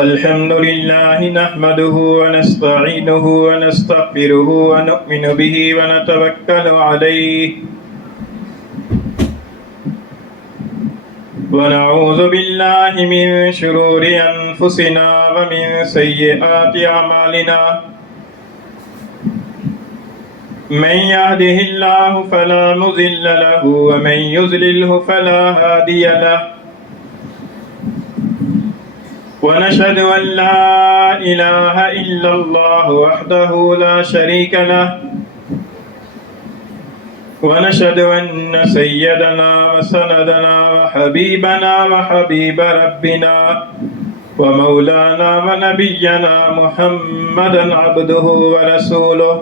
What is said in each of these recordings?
الحمد لله نحمده ونستعينه ونستغفره ونؤمن به ونتوكل عليه ونعوذ بالله من شرور أنفسنا ومن سيئات أعمالنا من يهده الله فلا مضل له ومن يضلله فلا هادي له ونشهد أن لا إله إلا الله وحده لا شريك له ونشهد أن سيدنا وسندنا وحبيبنا وحبيب ربنا ومولانا ونبينا محمدا عبده ورسوله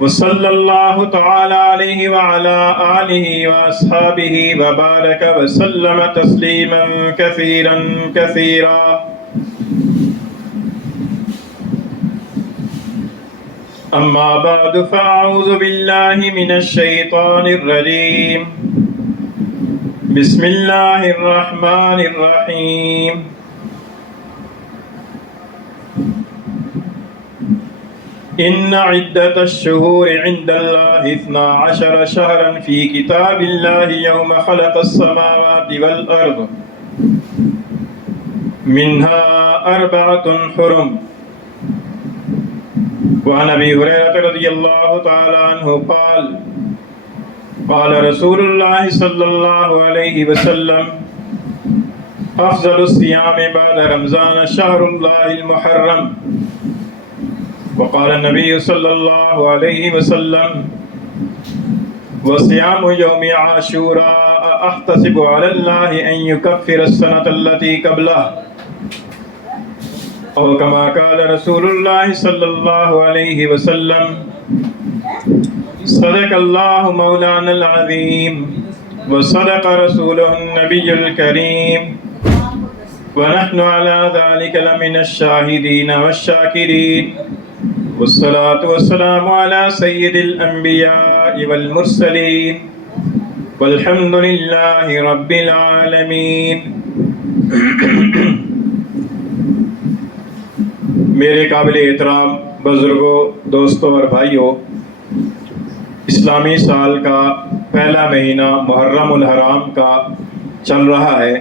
وصلى الله تعالى عليه وعلى آله وأصحابه وبارك وسلم تسليما كثيرا كثيرا أما بعد فأعوذ بالله من الشيطان الرجيم بسم الله الرحمن الرحيم إن عدة الشهور عند الله 12 شهرا في كتاب الله يوم خلق السماوات والأرض منها 4 حرم. وعن أبي هريرة رضي الله تعالى عنه قال قال رسول الله صلى الله عليه وسلم أفضل الصيام بعد رمضان شهر الله المحرم. وقال النبي صلى الله عليه وسلم وصيام يوم عاشوراء أحتسب على الله أن يكفر السنة التي قبله أو كما قال رسول الله صلى الله عليه وسلم صدق الله مولانا العظيم وصدق رسوله النبي الكريم ونحن على ذلك لمن الشاهدين والشاكرين والصلاة والسلام على سيد الأنبياء والمرسلين والحمد لله رب العالمين. میرے قابل احترام بزرگوں، دوستوں اور بھائیوں، اسلامی سال کا پہلا مہینہ محرم الحرام کا چل رہا ہے.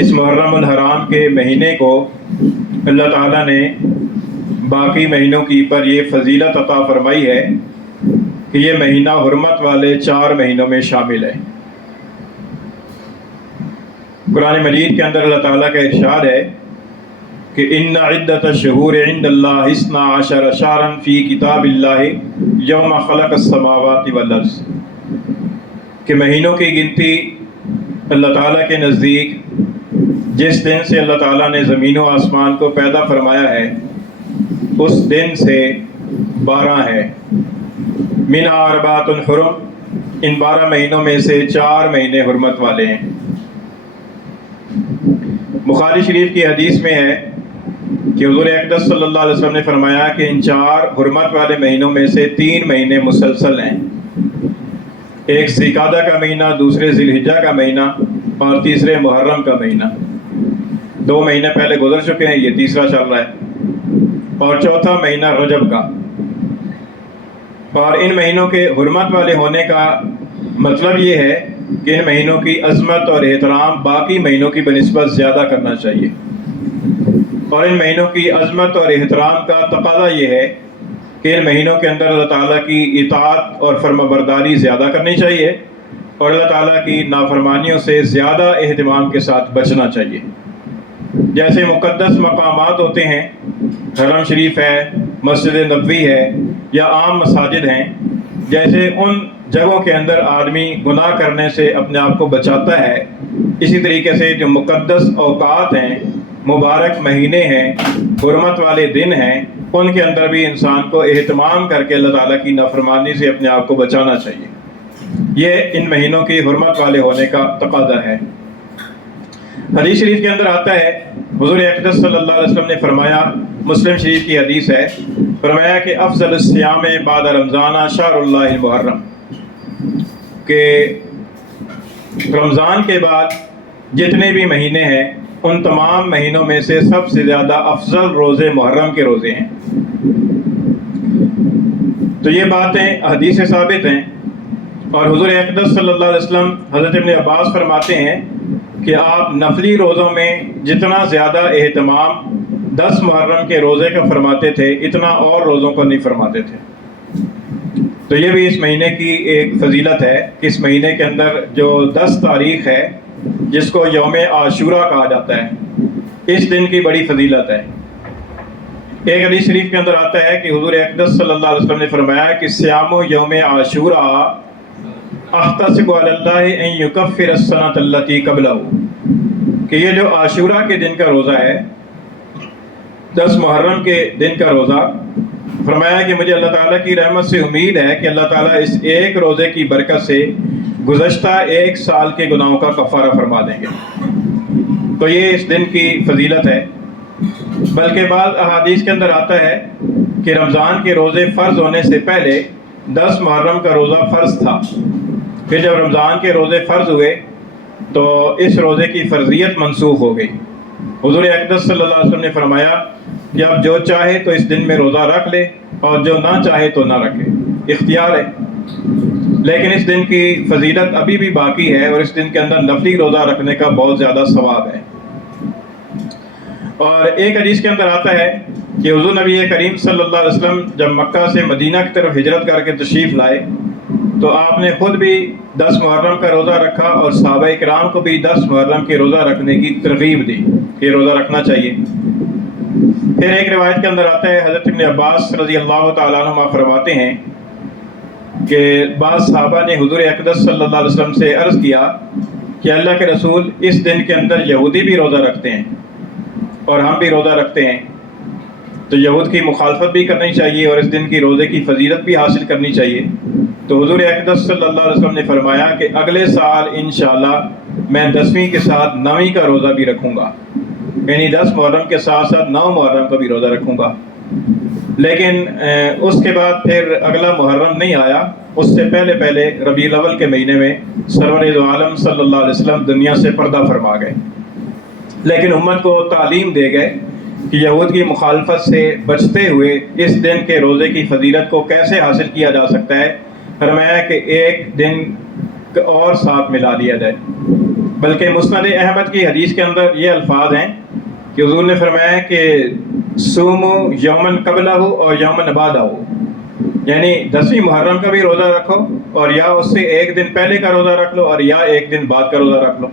اس محرم الحرام کے مہینے کو اللہ تعالیٰ نے باقی مہینوں کی پر یہ فضیلت عطا فرمائی ہے کہ یہ مہینہ حرمت والے 4 مہینوں میں شامل ہے. قرآن مجید کے اندر اللہ تعالیٰ کا ارشاد ہے کہ ان عدت الشہور عند اللہ 12 شہرا فی کتاب اللہ یوم خلق السماوات والارض، کہ مہینوں کی گنتی اللہ تعالیٰ کے نزدیک جس دن سے اللہ تعالیٰ نے زمین و آسمان کو پیدا فرمایا ہے اس دن سے 12 ہے. من 4 حرم، ان 12 مہینوں میں سے 4 مہینے حرمت والے ہیں. بخاری شریف کی حدیث میں ہے کہ حضور اقدس صلی اللہ علیہ وسلم نے فرمایا کہ ان 4 حرمت والے مہینوں میں سے 3 مہینے مسلسل ہیں. ایک ذوالقعدہ کا مہینہ، دوسرے ذی الحجہ کا مہینہ اور تیسرے محرم کا مہینہ. 2 مہینے پہلے گزر چکے ہیں، یہ تیسرا چل رہا ہے، اور چوتھا مہینہ رجب کا. اور ان مہینوں کے حرمت والے ہونے کا مطلب یہ ہے کہ ان مہینوں کی عظمت اور احترام باقی مہینوں کی بنسبت زیادہ کرنا چاہیے، اور ان مہینوں کی عظمت اور احترام کا تقاضا یہ ہے کہ ان مہینوں کے اندر اللہ تعالیٰ کی اطاعت اور فرمانبرداری زیادہ کرنی چاہیے اور اللہ تعالیٰ کی نافرمانیوں سے زیادہ اہتمام کے ساتھ بچنا چاہیے. جیسے مقدس مقامات ہوتے ہیں، حرم شریف ہے، مسجد نبوی ہے یا عام مساجد ہیں، جیسے ان جگہوں کے اندر آدمی گناہ کرنے سے اپنے آپ کو بچاتا ہے، اسی طریقے سے جو مقدس اوقات ہیں، مبارک مہینے ہیں، حرمت والے دن ہیں، ان کے اندر بھی انسان کو اہتمام کر کے اللہ تعالیٰ کی نافرمانی سے اپنے آپ کو بچانا چاہیے. یہ ان مہینوں کی حرمت والے ہونے کا تقاضا ہے. حدیث شریف کے اندر آتا ہے، حضور اقدس صلی اللہ علیہ وسلم نے فرمایا، مسلم شریف کی حدیث ہے، فرمایا کہ افضل الصیام بعد رمضان شہر اللہ المحرم، کہ رمضان کے بعد جتنے بھی مہینے ہیں ان تمام مہینوں میں سے سب سے زیادہ افضل روزے محرم کے روزے ہیں۔ تو یہ باتیں حدیث سے ثابت ہیں، اور حضور اقدس صلی اللہ علیہ وسلم حضرت ابن عباس فرماتے ہیں کہ آپ نفلی روزوں میں جتنا زیادہ اہتمام 10 محرم کے روزے کا فرماتے تھے اتنا اور روزوں کو نہیں فرماتے تھے۔ تو یہ بھی اس مہینے کی ایک فضیلت ہے کہ اس مہینے کے اندر جو 10 تاریخ ہے جس کو یوم عاشورہ کہا جاتا ہے، اس دن کی بڑی فضیلت ہے۔ ایک حدیث شریف کے اندر آتا ہے کہ حضور اقدس صلی اللہ علیہ وسلم نے فرمایا کہ صیام یوم عاشورہ احتسب علی اللہ ان یکفر السنۃ التی قبلہ، کہ یہ جو عاشورہ کے دن کا روزہ ہے، 10 محرم کے دن کا روزہ، فرمایا کہ مجھے اللہ تعالیٰ کی رحمت سے امید ہے کہ اللہ تعالیٰ اس ایک روزے کی برکت سے گزشتہ 1 سال کے گناہوں کا کفارہ فرما دیں گے۔ تو یہ اس دن کی فضیلت ہے۔ بلکہ بعض احادیث کے اندر آتا ہے کہ رمضان کے روزے فرض ہونے سے پہلے 10 محرم کا روزہ فرض تھا، پھر جب رمضان کے روزے فرض ہوئے تو اس روزے کی فرضیت منسوخ ہو گئی۔ حضور اقدس صلی اللہ علیہ وسلم نے فرمایا کہ اب جو چاہے تو اس دن میں روزہ رکھ لے اور جو نہ چاہے تو نہ رکھے، اختیار ہے۔ لیکن اس دن کی فضیلت ابھی بھی باقی ہے، اور اس دن کے اندر نفلی روزہ رکھنے کا بہت زیادہ ثواب ہے۔ اور ایک حدیث کے اندر آتا ہے کہ حضور نبی کریم صلی اللہ علیہ وسلم جب مکہ سے مدینہ کی طرف ہجرت کر کے تشریف لائے تو آپ نے خود بھی 10 محرم کا روزہ رکھا اور صحابہ کرام کو بھی 10 محرم کے روزہ رکھنے کی ترغیب دی کہ روزہ رکھنا چاہیے۔ پھر ایک روایت کے اندر آتا ہے، حضرت ابن عباس رضی اللہ تعالیٰ عنہ فرماتے ہیں کہ بعض صحابہ نے حضور اقدس صلی اللہ علیہ وسلم سے عرض کیا کہ اللہ کے رسول، اس دن کے اندر یہودی بھی روزہ رکھتے ہیں اور ہم بھی روزہ رکھتے ہیں، تو یہود کی مخالفت بھی کرنی چاہیے اور اس دن کی روزے کی فضیلت بھی حاصل کرنی چاہیے۔ تو حضور اقدس صلی اللہ علیہ وسلم نے فرمایا کہ اگلے سال انشاءاللہ میں 10ویں کے ساتھ 9ویں کا روزہ بھی رکھوں گا، یعنی 10 محرم کے ساتھ ساتھ 9 محرم کا بھی روزہ رکھوں گا۔ لیکن اس کے بعد پھر اگلا محرم نہیں آیا، اس سے پہلے پہلے ربیع الاول کے مہینے میں سرور دو عالم صلی اللہ علیہ وسلم دنیا سے پردہ فرما گئے، لیکن امت کو تعلیم دے گئے کہ یہود کی مخالفت سے بچتے ہوئے اس دن کے روزے کی فضیلت کو کیسے حاصل کیا جا سکتا ہے۔ فرمایا کہ ایک دن اور ساتھ ملا دیا جائے۔ بلکہ مسند احمد کی حدیث کے اندر یہ الفاظ ہیں کہ حضور نے فرمایا کہ سومو یومن قبلہ اور یومن بعدہ، یعنی 10ویں محرم کا بھی روزہ رکھو اور یا اس سے ایک دن پہلے کا روزہ رکھ لو اور یا ایک دن بعد کا روزہ رکھ لو۔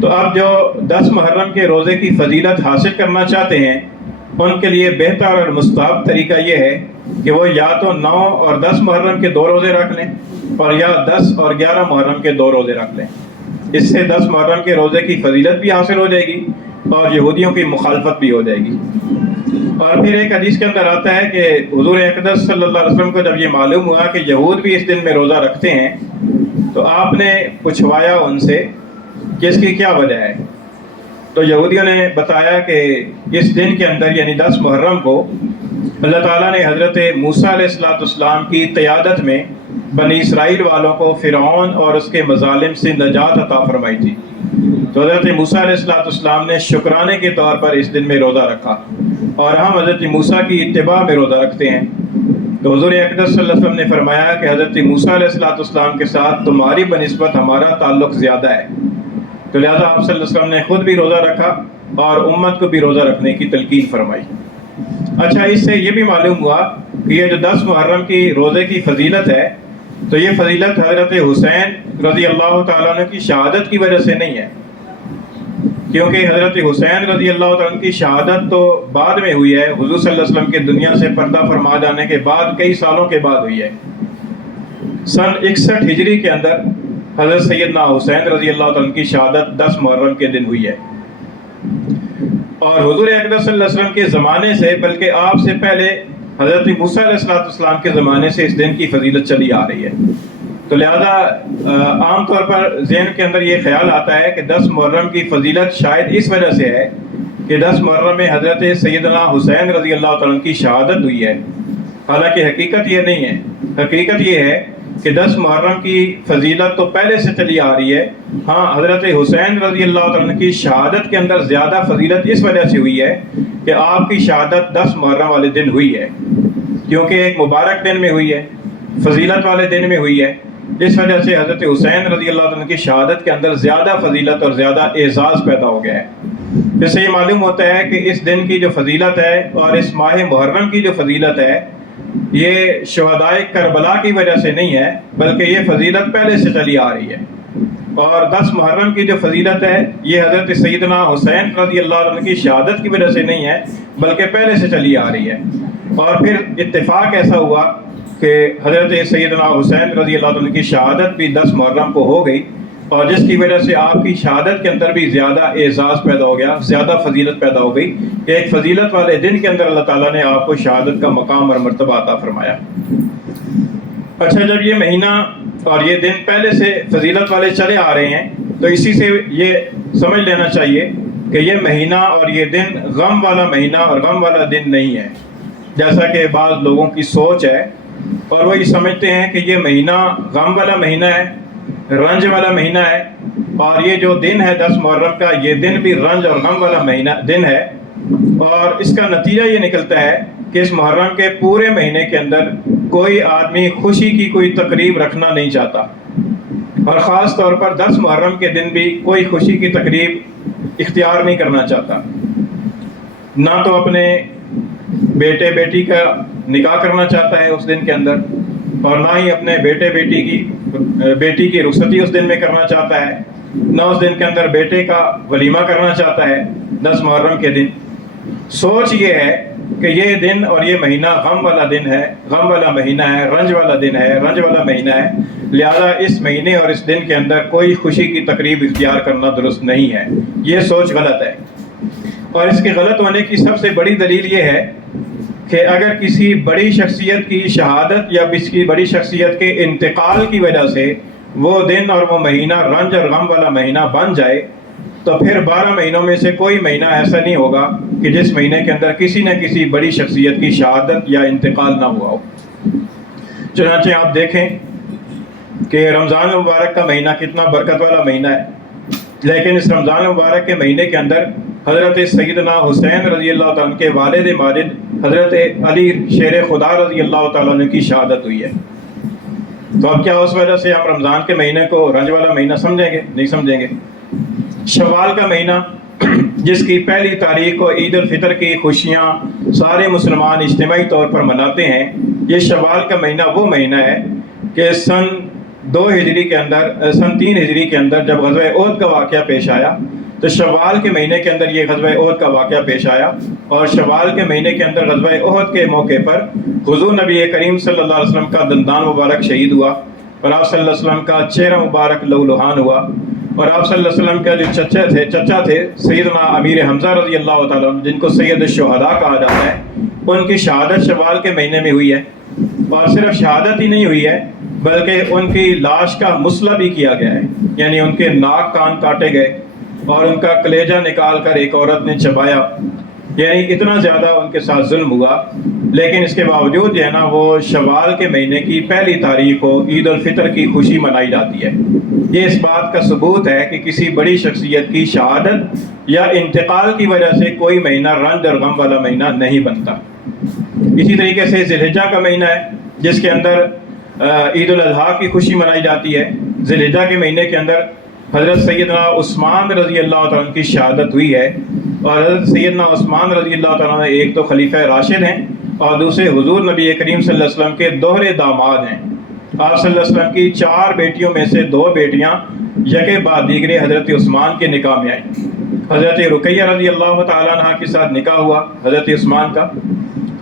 تو اب جو 10 محرم کے روزے کی فضیلت حاصل کرنا چاہتے ہیں ان کے لیے بہتر اور مستحب طریقہ یہ ہے کہ وہ یا تو 9 اور 10 محرم کے 2 روزے رکھ لیں اور یا 10 اور 11 محرم کے 2 روزے رکھ لیں۔ اس سے 10 محرم کے روزے کی فضیلت بھی حاصل ہو جائے گی اور یہودیوں کی مخالفت بھی ہو جائے گی۔ اور پھر ایک حدیث کے اندر آتا ہے کہ حضور اقدس صلی اللہ علیہ وسلم کو جب یہ معلوم ہوا کہ یہود بھی اس دن میں روزہ رکھتے ہیں تو آپ نے پوچھوایا ان سے کہ اس کی کیا وجہ ہے۔ تو یہودیوں نے بتایا کہ اس دن کے اندر یعنی 10 محرم کو اللہ تعالیٰ نے حضرت موسیٰ علیہ السلام کی قیادت میں بنی اسرائیل والوں کو فرعون اور اس کے مظالم سے نجات عطا فرمائی تھی۔ تو حضرت موسیٰ علیہ السلام نے شکرانے کے طور پر اس دن میں روزہ رکھا، اور ہم حضرت موسیٰ کی اتباع میں روزہ رکھتے ہیں۔ تو حضور اقدس صلی اللہ علیہ وسلم نے فرمایا کہ حضرت موسیٰ علیہ السلام کے ساتھ تمہاری بنسبت ہمارا تعلق زیادہ ہے، تو لہٰذا آپ صلی اللہ علیہ وسلم نے خود بھی روزہ رکھا اور امت کو بھی روزہ رکھنے کی تلقین فرمائی۔ اچھا، اس سے یہ بھی معلوم ہوا کہ یہ جو 10 محرم کی روزے کی فضیلت ہے تو یہ فضیلت حضرت حسین رضی اللہ تعالیٰ عنہ کی شہادت کی وجہ سے نہیں ہے، کیونکہ حضرت حسین رضی اللہ تعالیٰ عنہ کی شہادت تو بعد میں ہوئی ہے، حضور صلی اللہ علیہ وسلم کے دنیا سے پردہ فرما جانے کے بعد کئی سالوں کے بعد ہوئی ہے۔ سن 61 ہجری کے اندر حضرت سیدنا حسین رضی اللہ تعالیٰ عنہ کی شہادت 10 محرم کے دن ہوئی ہے، اور حضور اقدس صلی اللہ علیہ وسلم کے زمانے سے بلکہ آپ سے پہلے حضرت موسیٰ علیہ السلام کے زمانے سے اس دن کی فضیلت چلی آ رہی ہے۔ تو لہذا عام طور پر ذہن کے اندر یہ خیال آتا ہے کہ 10 محرم کی فضیلت شاید اس وجہ سے ہے کہ 10 محرم میں حضرت سیدنا حسین رضی اللہ تعالیٰ عنہ کی شہادت ہوئی ہے، حالانکہ حقیقت یہ نہیں ہے۔ حقیقت یہ ہے کہ 10 محرم کی فضیلت تو پہلے سے چلی آ رہی ہے. ہاں حضرت حسین رضی اللہ تعالیٰ کی شہادت کے اندر زیادہ فضیلت اس وجہ سے ہوئی ہے کہ آپ کی شہادت 10 محرم والے دن ہوئی ہے، کیونکہ ایک مبارک دن میں ہوئی ہے، فضیلت والے دن میں ہوئی ہے. اس وجہ سے حضرت حسین رضی اللہ عنہ کی شہادت کے اندر زیادہ فضیلت اور زیادہ اعزاز پیدا ہو گیا ہے. اس سے یہ معلوم ہوتا ہے کہ اس دن کی جو فضیلت ہے اور اس ماہ محرم کی جو فضیلت ہے یہ شہدائے کربلا کی وجہ سے نہیں ہے، بلکہ یہ فضیلت پہلے سے چلی آ رہی ہے. اور 10 محرم کی جو فضیلت ہے یہ حضرت سیدنا حسین رضی اللہ عنہ کی شہادت کی وجہ سے نہیں ہے، بلکہ پہلے سے چلی آ رہی ہے. اور پھر اتفاق ایسا ہوا کہ حضرت سیدنا حسین رضی اللہ عنہ کی شہادت بھی 10 محرم کو ہو گئی، اور جس کی وجہ سے آپ کی شہادت کے اندر بھی زیادہ اعزاز پیدا ہو گیا، زیادہ فضیلت پیدا ہو گئی. ایک فضیلت والے دن کے اندر اللہ تعالیٰ نے آپ کو شہادت کا مقام اور مرتبہ عطا فرمایا. اچھا، جب یہ مہینہ اور یہ دن پہلے سے فضیلت والے چلے آ رہے ہیں تو اسی سے یہ سمجھ لینا چاہیے کہ یہ مہینہ اور یہ دن غم والا مہینہ اور غم والا دن نہیں ہے، جیسا کہ بعض لوگوں کی سوچ ہے. اور وہ یہ سمجھتے ہیں کہ یہ مہینہ غم والا مہینہ ہے، رنج والا مہینہ ہے، اور یہ جو دن ہے 10 محرم کا یہ دن بھی رنج اور غم والا مہینہ دن ہے. اور اس کا نتیجہ یہ نکلتا ہے کہ اس محرم کے پورے مہینے کے اندر کوئی آدمی خوشی کی کوئی تقریب رکھنا نہیں چاہتا، اور خاص طور پر 10 محرم کے دن بھی کوئی خوشی کی تقریب اختیار نہیں کرنا چاہتا. نہ تو اپنے بیٹے بیٹی کا نکاح کرنا چاہتا ہے اس دن کے اندر، اور نہ ہی اپنے بیٹی کی رخصتی اس دن میں کرنا چاہتا ہے، نہ اس دن کے اندر بیٹے کا ولیمہ کرنا چاہتا ہے 10 محرم کے دن. سوچ یہ ہے کہ یہ دن اور یہ مہینہ غم والا دن ہے، غم والا مہینہ ہے، رنج والا دن ہے، رنج والا مہینہ ہے، لہذا اس مہینے اور اس دن کے اندر کوئی خوشی کی تقریب اختیار کرنا درست نہیں ہے. یہ سوچ غلط ہے. اور اس کے غلط ہونے کی سب سے بڑی دلیل یہ ہے کہ اگر کسی بڑی شخصیت کی شہادت یا کسی بڑی شخصیت کے انتقال کی وجہ سے وہ دن اور وہ مہینہ رنج اور غم والا مہینہ بن جائے تو پھر 12 مہینوں میں سے کوئی مہینہ ایسا نہیں ہوگا کہ جس مہینے کے اندر کسی نہ کسی بڑی شخصیت کی شہادت یا انتقال نہ ہوا ہو. چنانچہ آپ دیکھیں کہ رمضان مبارک کا مہینہ کتنا برکت والا مہینہ ہے، لیکن اس رمضان مبارک کے مہینے کے اندر حضرت سیدنا حسین رضی اللہ تعالیٰ عنہ کے والد ماجد حضرت علی شیر خدا رضی اللہ تعالیٰ عنہ کی شہادت ہوئی ہے. تو اب کیا اس وجہ سے ہم رمضان کے مہینے کو رنج والا مہینہ سمجھیں گے؟ نہیں سمجھیں گے. شوال کا مہینہ جس کی پہلی تاریخ کو عید الفطر کی خوشیاں سارے مسلمان اجتماعی طور پر مناتے ہیں، یہ شوال کا مہینہ وہ مہینہ ہے کہ سن 3 ہجری کے اندر جب غزوہ احد کا واقعہ پیش آیا تو شوال کے مہینے کے اندر یہ غزوہ احد کا واقعہ پیش آیا، اور شوال کے مہینے کے اندر غزوہ احد کے موقع پر حضور نبی کریم صلی اللہ علیہ وسلم کا دندان مبارک شہید ہوا، اور آپ صلی اللہ علیہ وسلم کا چہرہ مبارک لہولہان ہوا، اور آپ صلی اللہ علیہ وسلم کا جو چچا تھے سیدنا امیر حمزہ رضی اللہ تعالیٰ عنہ جن کو سید الشہداء کہا جاتا ہے، ان کی شہادت شوال کے مہینے میں ہوئی ہے. اور صرف شہادت ہی نہیں ہوئی ہے بلکہ ان کی لاش کا مسلح بھی کیا گیا ہے، یعنی ان کے ناک کان کاٹے گئے اور ان کا کلیجہ نکال کر ایک عورت نے چبایا. یعنی اتنا زیادہ ان کے ساتھ ظلم ہوا، لیکن اس کے باوجود جو ہے نا وہ شوال کے مہینے کی پہلی تاریخ کو عید الفطر کی خوشی منائی جاتی ہے. یہ اس بات کا ثبوت ہے کہ کسی بڑی شخصیت کی شہادت یا انتقال کی وجہ سے کوئی مہینہ رنج اور غم والا مہینہ نہیں بنتا. اسی طریقے سے ذی الحجہ کا مہینہ ہے جس کے اندر عید الاضحیٰ کی خوشی منائی جاتی ہے. ذی الحجہ کے مہینے کے اندر حضرت سیدنا عثمان رضی اللہ تعالیٰ عنہ کی شہادت ہوئی ہے، اور حضرت سیدنا عثمان رضی اللہ تعالیٰ عنہ ایک تو خلیفہ راشد ہیں اور دوسرے حضور نبی کریم صلی اللہ علیہ وسلم کے دوہرے داماد ہیں. آپ صلی اللہ علیہ وسلم کی 4 بیٹیوں میں سے 2 بیٹیاں یکے بعد دیگرے حضرت عثمان کے نکاح میں آئیں. حضرت رقیہ رضی اللہ تعالیٰ عنہ کے ساتھ نکاح ہوا حضرت عثمان کا.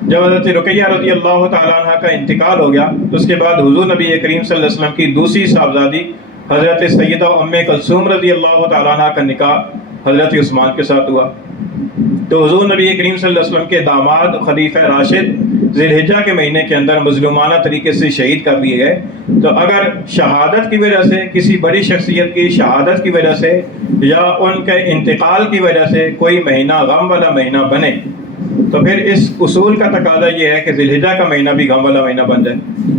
جب حضرت رقیہ رضی اللہ تعالیٰ عنہ کا انتقال ہو گیا تو اس کے بعد حضور نبی کریم صلی اللہ علیہ وسلم کی دوسری صاحبزادی حضرت سیدہ ام کلثوم رضی اللہ تعالیٰ عنہ کا نکاح حضرت عثمان کے ساتھ ہوا. تو حضور نبی کریم صلی اللہ علیہ وسلم کے داماد خلیفہ راشد ذی الحجہ کے مہینے کے اندر مظلومانہ طریقے سے شہید کر دیے گئے. تو اگر شہادت کی وجہ سے کسی بڑی شخصیت کی شہادت کی وجہ سے یا ان کے انتقال کی وجہ سے کوئی مہینہ غم والا مہینہ بنے تو پھر اس اصول کا تقاضا یہ ہے کہ ذی الحجہ کا مہینہ بھی غم والا مہینہ بن جائے.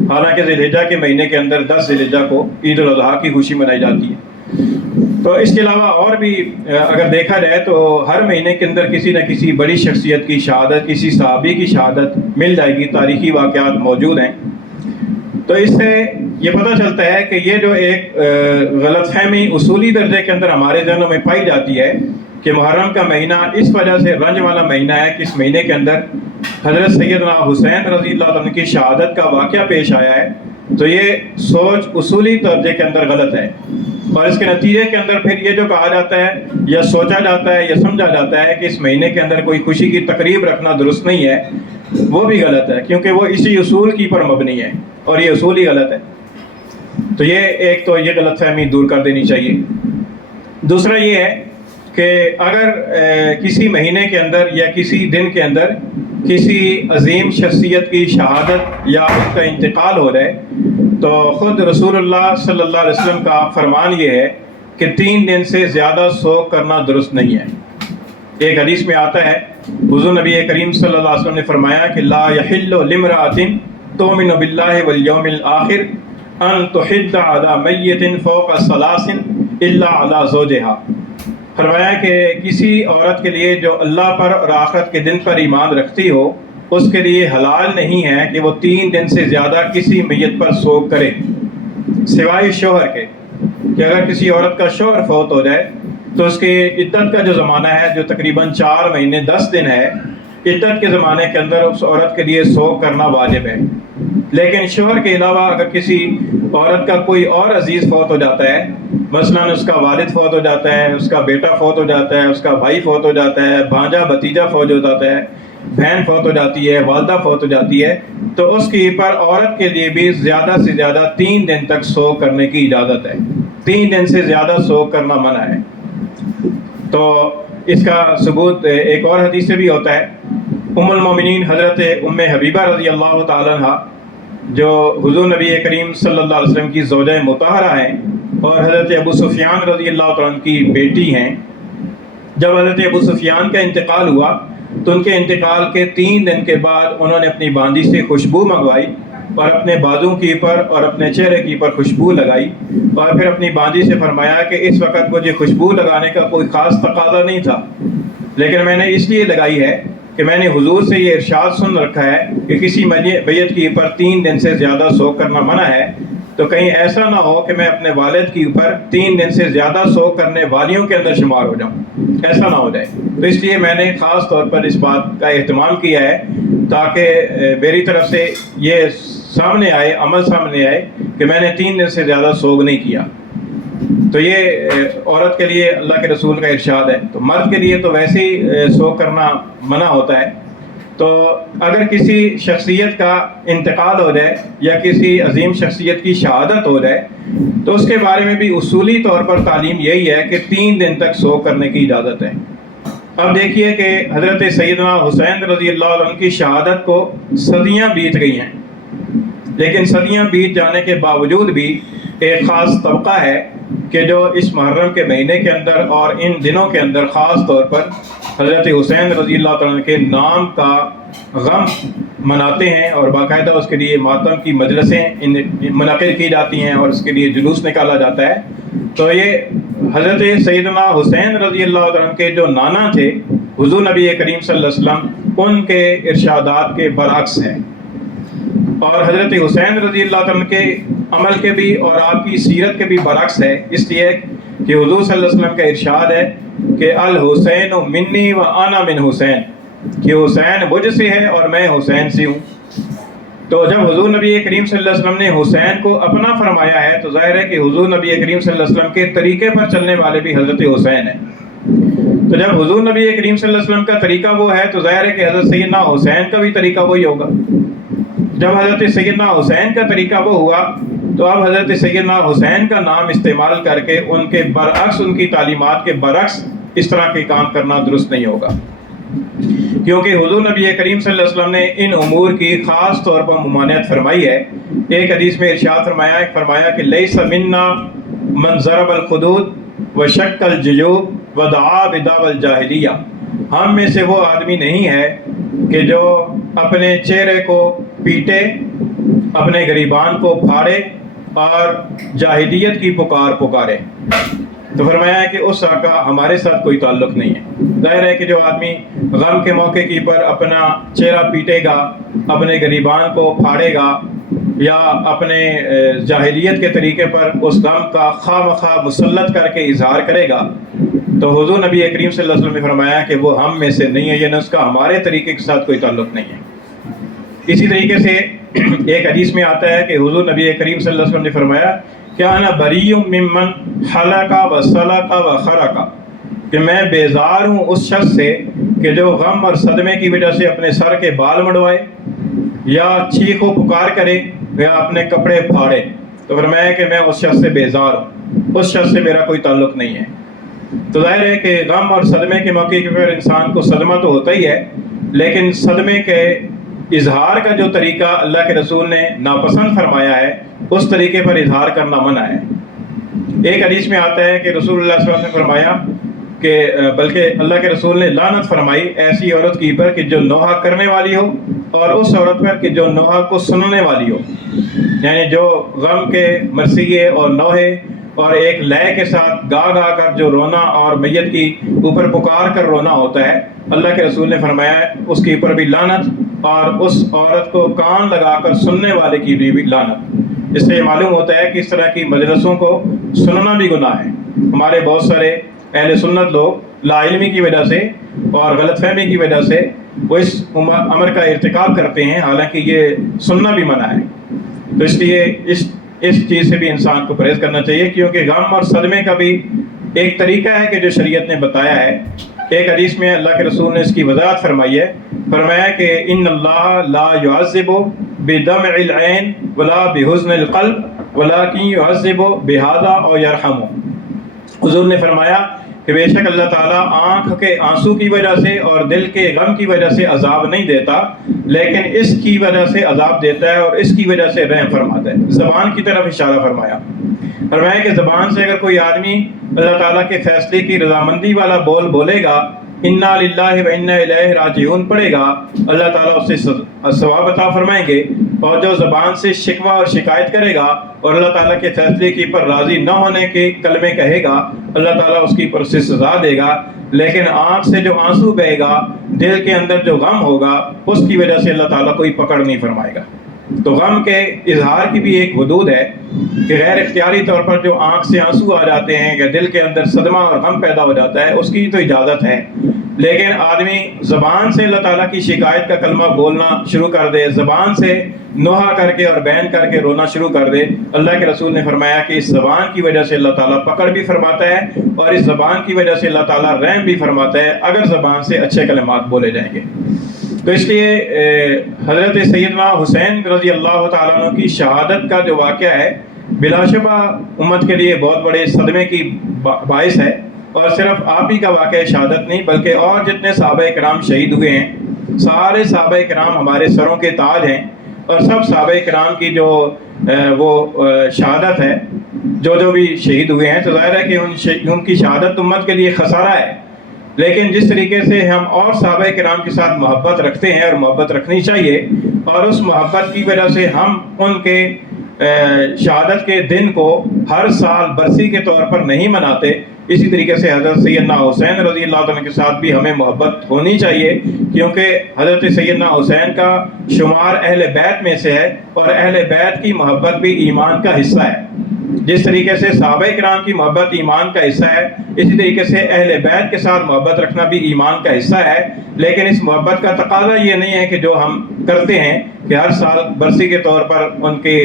حالانکہ ذی الحجہ کے مہینے کے اندر 10 ذی الحجہ کو عید الاضحیٰ کی خوشی منائی جاتی ہے. تو اس کے علاوہ اور بھی اگر دیکھا جائے تو ہر مہینے کے اندر کسی نہ کسی بڑی شخصیت کی شہادت، کسی صحابی کی شہادت مل جائے گی، تاریخی واقعات موجود ہیں. تو اس سے یہ پتہ چلتا ہے کہ یہ جو ایک غلط فہمی اصولی درجے کے اندر ہمارے ذہنوں میں پائی جاتی ہے کہ محرم کا مہینہ اس وجہ سے رنج والا مہینہ ہے کہ اس مہینے کے اندر حضرت سیدنا حسین رضی اللہ عنہ کی شہادت کا واقعہ پیش آیا ہے، تو یہ سوچ اصولی درجے کے اندر غلط ہے. اور اس کے نتیجے کے اندر پھر یہ جو کہا جاتا ہے یا سوچا جاتا ہے یا سمجھا جاتا ہے کہ اس مہینے کے اندر کوئی خوشی کی تقریب رکھنا درست نہیں ہے، وہ بھی غلط ہے، کیونکہ وہ اسی اصول کی پر مبنی ہے اور یہ اصول ہی غلط ہے. تو یہ ایک تو یہ غلط فہمی دور کر دینی چاہیے. دوسرا یہ ہے کہ اگر کسی مہینے کے اندر یا کسی دن کے اندر کسی عظیم شخصیت کی شہادت یا اس کا انتقال ہو جائے تو خود رسول اللہ صلی اللہ علیہ وسلم کا فرمان یہ ہے کہ 3 دن سے زیادہ سوگ کرنا درست نہیں ہے. ایک حدیث میں آتا ہے حضور نبی کریم صلی اللہ علیہ وسلم نے فرمایا کہ لا یحل لامرأۃ تؤمن باللہ والیوم الآخر ان تحد علی میت فوق 3 الا علی زوجہا. فرمایا کہ کسی عورت کے لیے جو اللہ پر اور آخرت کے دن پر ایمان رکھتی ہو، اس کے لیے حلال نہیں ہے کہ وہ 3 دن سے زیادہ کسی میت پر سوگ کرے، سوائے شوہر کے. کہ اگر کسی عورت کا شوہر فوت ہو جائے تو اس کے عدت کا جو زمانہ ہے جو تقریباً 4 مہینے 10 دن ہے، عدت کے زمانے کے اندر اس عورت کے لیے سوگ کرنا واجب ہے. لیکن شوہر کے علاوہ اگر کسی عورت کا کوئی اور عزیز فوت ہو جاتا ہے، مثلاً اس کا والد فوت ہو جاتا ہے، اس کا بیٹا فوت ہو جاتا ہے، اس کا بھائی فوت ہو جاتا ہے، بھانجا بھتیجا فوت ہو جاتا ہے، بہن فوت ہو جاتی ہے، والدہ فوت ہو جاتی ہے، تو اس کی پر عورت کے لیے بھی زیادہ سے زیادہ 3 دن تک سوگ کرنے کی اجازت ہے. 3 دن سے زیادہ سوگ کرنا منع ہے. تو اس کا ثبوت ایک اور حدیث سے بھی ہوتا ہے. ام المومنین حضرت ام حبیبہ رضی اللہ تعالیٰ عنہ جو حضور نبی کریم صلی اللہ علیہ وسلم کی زوجہ مطہرہ ہیں اور حضرت ابو سفیان رضی اللہ تعالیٰ عنہ کی بیٹی ہیں، جب حضرت ابو سفیان کا انتقال ہوا تو ان کے انتقال کے 3 دن کے بعد انہوں نے اپنی باندی سے خوشبو منگوائی اور اپنے بازو کی پر اور اپنے چہرے کی پر خوشبو لگائی اور پھر اپنی باندی سے فرمایا کہ اس وقت مجھے خوشبو لگانے کا کوئی خاص تقاضا نہیں تھا، لیکن میں نے اس لیے لگائی ہے کہ میں نے حضور سے یہ ارشاد سن رکھا ہے کہ کسی میت کی اوپر 3 دن سے زیادہ سوگ کرنا منع ہے، تو کہیں ایسا نہ ہو کہ میں اپنے والد کی اوپر 3 دن سے زیادہ سوگ کرنے والیوں کے اندر شمار ہو جاؤں، ایسا نہ ہو جائے. تو اس لیے میں نے خاص طور پر اس بات کا اہتمام کیا ہے تاکہ میری طرف سے یہ سامنے آئے، عمل سامنے آئے کہ میں نے 3 دن سے زیادہ سوگ نہیں کیا. تو یہ عورت کے لیے اللہ کے رسول کا ارشاد ہے. تو مرد کے لیے تو ویسے ہی سوگ کرنا منع ہوتا ہے. تو اگر کسی شخصیت کا انتقال ہو جائے یا کسی عظیم شخصیت کی شہادت ہو جائے تو اس کے بارے میں بھی اصولی طور پر تعلیم یہی ہے کہ 3 دن تک سوگ کرنے کی اجازت ہے. اب دیکھیے کہ حضرت سیدنا حسین رضی اللہ عنہ کی شہادت کو صدیاں بیت گئی ہیں، لیکن صدیاں بیت جانے کے باوجود بھی ایک خاص طبقہ ہے کہ جو اس محرم کے مہینے کے اندر اور ان دنوں کے اندر خاص طور پر حضرت حسین رضی اللہ عنہ کے نام کا غم مناتے ہیں اور باقاعدہ اس کے لیے ماتم کی مجلسیں منعقد کی جاتی ہیں اور اس کے لیے جلوس نکالا جاتا ہے. تو یہ حضرت سیدنا حسین رضی اللہ عنہ کے جو نانا تھے حضور نبی کریم صلی اللہ علیہ وسلم، ان کے ارشادات کے برعکس ہیں. اور حضرت حسین رضی اللہ عنہ کے عمل کے بھی اور آپ کی سیرت کے بھی برعکس ہے، اس لیے کہ حضور صلی اللہ علیہ وسلم کا ارشاد ہے کہ الحسین منی و انا من حسین، کہ حسین مجھ سے ہے اور میں حسین سے ہوں. تو جب حضور نبی کریم صلی اللہ علیہ وسلم نے حسین کو اپنا فرمایا ہے تو ظاہر ہے کہ حضور نبی کریم صلی اللہ علیہ وسلم کے طریقے پر چلنے والے بھی حضرت حسین ہیں. تو جب حضور نبی کریم صلی اللہ علیہ وسلم کا طریقہ وہ ہے تو ظاہر ہے کہ حضرت سیدنا حسین کا بھی طریقہ وہی ہوگا. جب حضرت سیدنا حسین کا طریقہ وہ ہوا تو اب حضرت سیدنا حسین کا نام استعمال کر کے ان کے برعکس، ان کی تعلیمات کے برعکس اس طرح کے کام کرنا درست نہیں ہوگا، کیونکہ حضور نبی کریم صلی اللہ علیہ وسلم نے ان امور کی خاص طور پر ممانعت فرمائی ہے. ایک حدیث میں ارشاد فرمایا کہ لیس منا من ضرب الخدود وشق الجیوب ودعا بدعوى الجاہلیہ، ہم میں سے وہ آدمی نہیں ہے کہ جو اپنے چہرے کو پیٹے، اپنے گریبان کو پھاڑے اور جاہلیت کی پکار پکارے۔ تو فرمایا ہے کہ اس کا ہمارے ساتھ کوئی تعلق نہیں ہے۔ ظاہر ہے کہ جو آدمی غم کے موقع کی پر اپنا چہرہ پیٹے گا، اپنے گریبان کو پھاڑے گا یا اپنے جاہلیت کے طریقے پر اس غم کا خواہ مخواہ مسلط کر کے اظہار کرے گا، تو حضور نبی کریم صلی اللہ علیہ وسلم نے فرمایا کہ وہ ہم میں سے نہیں ہے، یعنی اس کا ہمارے طریقے کے ساتھ کوئی تعلق نہیں ہے۔ اسی طریقے سے ایک حدیث میں آتا ہے کہ حضور نبی کریم صلی اللہ علیہ وسلم نے فرمایا کہ انا بری ممن حلق و سلق و خرق، کہ میں بیزار ہوں اس شخص سے کہ جو غم اور صدمے کی وجہ سے اپنے سر کے بال مڑوائے یا چیخ و پکار کرے یا اپنے کپڑے پھاڑے۔ تو فرمایا کہ میں اس شخص سے بیزار ہوں، اس شخص سے میرا کوئی تعلق نہیں ہے۔ تو ظاہر ہے کہ غم اور صدمے کے موقع پر انسان کو صدمہ تو ہوتا ہی ہے، لیکن صدمے کے اظہار کا جو طریقہ اللہ کے رسول نے ناپسند فرمایا ہے، اس طریقے پر اظہار کرنا منع ہے۔ ایک حدیث میں آتا ہے کہ رسول اللہ صلی اللہ علیہ وسلم نے فرمایا کہ بلکہ اللہ کے رسول نے لعنت فرمائی ایسی عورت کی پر کہ جو نوحہ کرنے والی ہو، اور اس عورت پر کہ جو نوحہ کو سننے والی ہو، یعنی جو غم کے مرثیے اور نوحے اور ایک لے کے ساتھ گا گا کر جو رونا اور میت کی اوپر پکار کر رونا ہوتا ہے، اللہ کے رسول نے فرمایا اس کے اوپر بھی لعنت، اور اس عورت کو کان لگا کر سننے والے کی بھی لعنت۔ اس سے یہ معلوم ہوتا ہے کہ اس طرح کی مجلسوں کو سننا بھی گناہ ہے۔ ہمارے بہت سارے اہل سنت لوگ لا علمی کی وجہ سے اور غلط فہمی کی وجہ سے وہ اس امر کا ارتکاب کرتے ہیں، حالانکہ یہ سننا بھی منع ہے۔ تو اس لیے اس چیز سے بھی انسان کو پرہیز کرنا چاہیے، کیونکہ غم اور صدمے کا بھی ایک طریقہ ہے کہ جو شریعت نے بتایا ہے۔ ایک حدیث میں اللہ کے رسول نے اس کی وضاحت فرمائی ہے، فرمایا کہ ان اللہ لا يعذب بدمع العین ولا بحزن القلب ولكن يعذب بهذا او يرحم۔ حضور نے فرمایا کہ بے شک اللہ تعالیٰ آنکھ کے آنسو کی وجہ سے اور دل کے غم کی وجہ سے عذاب نہیں دیتا، لیکن اس کی وجہ سے عذاب دیتا ہے اور اس کی وجہ سے رحم فرماتا ہے۔ زبان کی طرف اشارہ فرمایا کہ زبان سے اگر کوئی آدمی اللہ تعالیٰ کے فیصلے کی رضامندی والا بول بولے گا، انا للہ و انا الیہ راجعون پڑھے گا، اللہ تعالیٰ اس سے ثواب عطا فرمائیں گے۔ اور جو زبان سے شکوہ اور شکایت کرے گا اور اللہ تعالیٰ کے فیصلے کی پر راضی نہ ہونے کے کلمے کہے گا، اللہ تعالیٰ اس کی پر سے سزا دے گا۔ لیکن آنکھ سے جو آنسو بہے گا، دل کے اندر جو غم ہوگا، اس کی وجہ سے اللہ تعالیٰ کوئی پکڑ نہیں فرمائے گا۔ تو غم کے اظہار کی بھی ایک حدود ہے کہ غیر اختیاری طور پر جو آنکھ سے آنسو آ جاتے ہیں کہ دل کے اندر صدمہ اور غم پیدا ہو جاتا ہے، اس کی تو اجازت ہے، لیکن آدمی زبان سے اللہ تعالیٰ کی شکایت کا کلمہ بولنا شروع کر دے، زبان سے نوحہ کر کے اور بین کر کے رونا شروع کر دے، اللہ کے رسول نے فرمایا کہ اس زبان کی وجہ سے اللہ تعالیٰ پکڑ بھی فرماتا ہے اور اس زبان کی وجہ سے اللہ تعالیٰ رحم بھی فرماتا ہے، اگر زبان سے اچھے کلمات بولے جائیں گے۔ تو اس لیے حضرت سیدنا حسین رضی اللہ تعالیٰ عنہ کی شہادت کا جو واقعہ ہے، بلا شبہ امت کے لیے بہت بڑے صدمے کی باعث ہے، اور صرف آپ ہی کا واقعہ شہادت نہیں بلکہ اور جتنے صحابہ کرام شہید ہوئے ہیں، سارے صحابہ کرام ہمارے سروں کے تاج ہیں، اور سب صحابہ کرام کی جو وہ شہادت ہے، جو بھی شہید ہوئے ہیں، تو ظاہر ہے کہ ان کی شہادت امت کے لیے خسارہ ہے۔ لیکن جس طریقے سے ہم اور صحابہ کرام کے ساتھ محبت رکھتے ہیں اور محبت رکھنی چاہیے، اور اس محبت کی وجہ سے ہم ان کے شہادت کے دن کو ہر سال برسی کے طور پر نہیں مناتے، اسی طریقے سے حضرت سیدنا حسین رضی اللہ عنہ کے ساتھ بھی ہمیں محبت ہونی چاہیے، کیونکہ حضرت سیدنا حسین کا شمار اہل بیت میں سے ہے، اور اہل بیت کی محبت بھی ایمان کا حصہ ہے۔ جس طریقے سے صحابہ کرام کی محبت ایمان کا حصہ ہے، اسی طریقے سے اہل بیت کے ساتھ محبت رکھنا بھی ایمان کا حصہ ہے۔ لیکن اس محبت کا تقاضا یہ نہیں ہے کہ جو ہم کرتے ہیں کہ ہر سال برسی کے طور پر ان کے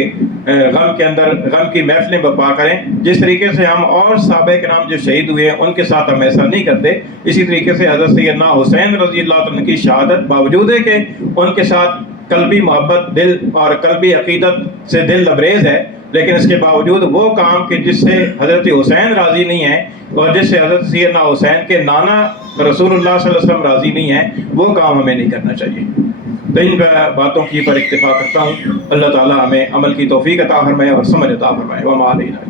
غم کے اندر غم کی محفلیں برپا کریں، جس طریقے سے ہم اور صحابہ کرام جو شہید ہوئے ہیں ان کے ساتھ ہم ایسا نہیں کرتے۔ اسی طریقے سے حضرت سیدنا حسین رضی اللہ عنہ کی شہادت باوجود ہے کہ ان کے ساتھ قلبی محبت دل اور قلبی عقیدت سے دل لبریز ہے، لیکن اس کے باوجود وہ کام کہ جس سے حضرت حسین راضی نہیں ہیں اور جس سے حضرت سیدنا حسین کے نانا رسول اللہ صلی اللہ علیہ وسلم راضی نہیں ہیں، وہ کام ہمیں نہیں کرنا چاہیے۔ تو ان باتوں کی پر اکتفا کرتا ہوں۔ اللہ تعالیٰ ہمیں عمل کی توفیق عطا فرمائے اور سمجھ عطا فرمائے۔ وما علینا